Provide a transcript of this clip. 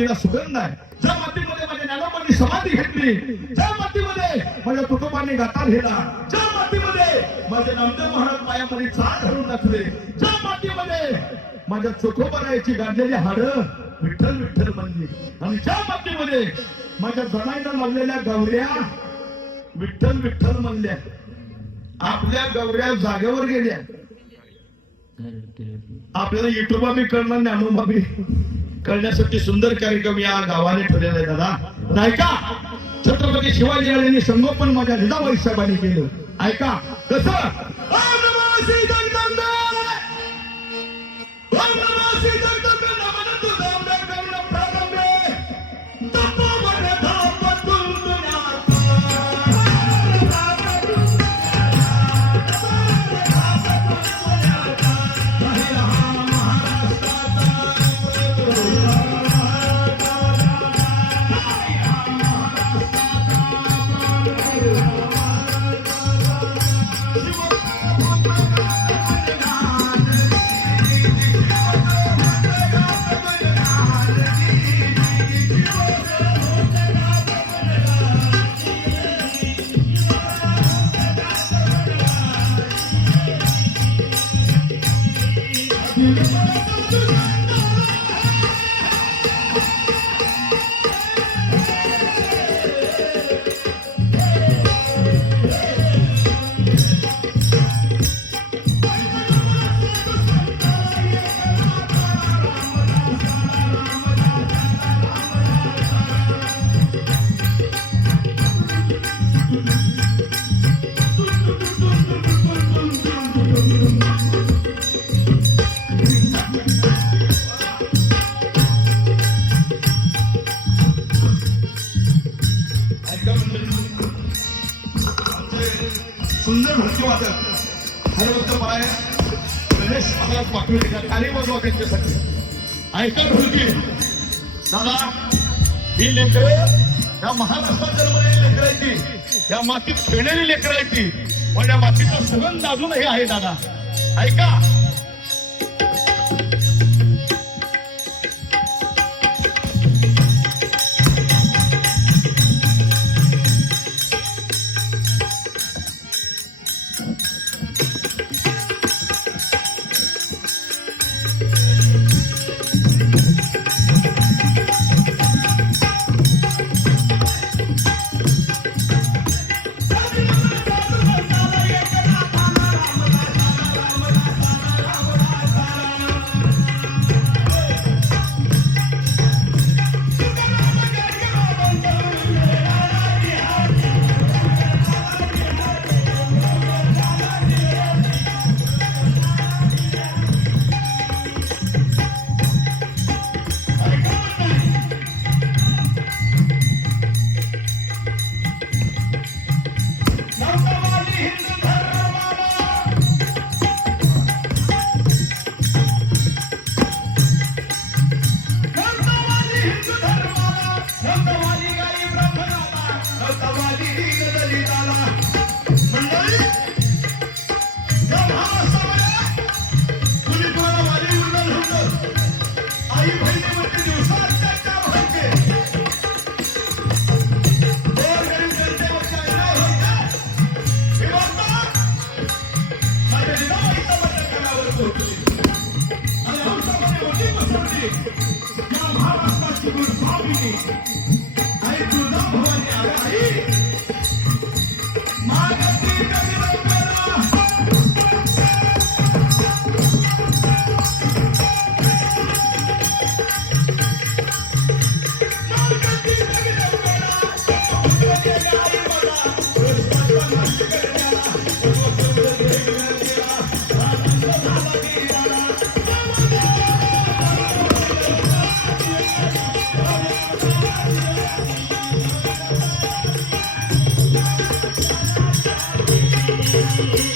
मातीला सुगंध आहे, ज्या मातीमध्ये माझ्या ज्ञानोबांनी समाधी घेतली, ज्या मातीमध्ये माझ्या कुटुंबाने गाथा लिहिला, ज्या मातीमध्ये माझे नामदेव महाराज पायामध्ये चाळ घालून टाकले, ज्या मातीमध्ये माझ्या चोखोबारायची गाडलेली हाडं विठ्ठल विठ्ठल म्हणली, आणि ज्या मातीमध्ये माझ्या जनाईनं लावलेल्या गौऱ्या विठ्ठल विठ्ठल म्हणल्या, आपल्या गौऱ्या जागेवर गेल्या. आपल्याला युट्यूबाबी कळणार, ज्ञानोबाबी कळण्यासाठी सुंदर कार्यक्रम या गावाने ठेवलेला आहे दादा, नाही का? छत्रपती शिवाजी यांनी संगोपन माझ्या जिजाबाई साहेबांनी केलं. ऐका कसं. सुंदर भक्ती वादक हरवत पाय गणेश महाराज पाठवले खाली बसवा त्यांच्यासाठी. ऐका ढोलकी दादा, ही लेकरं या महाराष्ट्रात जन्मलेली लेकरं आहेत ती, या मातीत खेळलेली लेकरं आहेत ती, पण या मातीचा सुगंध अजूनही आहे दादा. ऐका. Thank you.